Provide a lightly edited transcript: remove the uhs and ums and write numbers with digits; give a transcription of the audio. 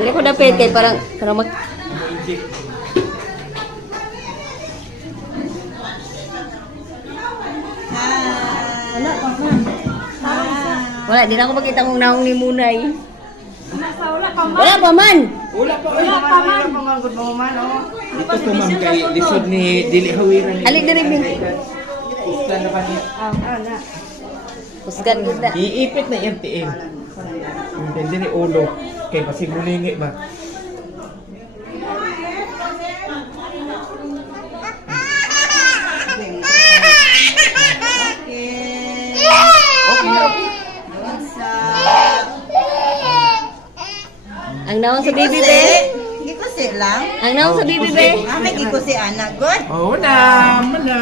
Dili ko dapete para mag Wala pa man. Wala, di na ako makita kung naong ni Munay. Wala pa man. Wala pa man. Wala pa Wala pa man. good mo man, oh. Ito to ma'am kay lisod ni Dili Hawiran. Ali diri bin. Ista na pa niya. Na. Kusgan gud na. Iipit na yung tiing. Hindi dili ulo. Kay pasigulingi ba? Okay na. Ang naon sa baby be. Gikusi lang. Ang naon sa baby be. Ah, may gikusi anak. Good. Oo na, mana.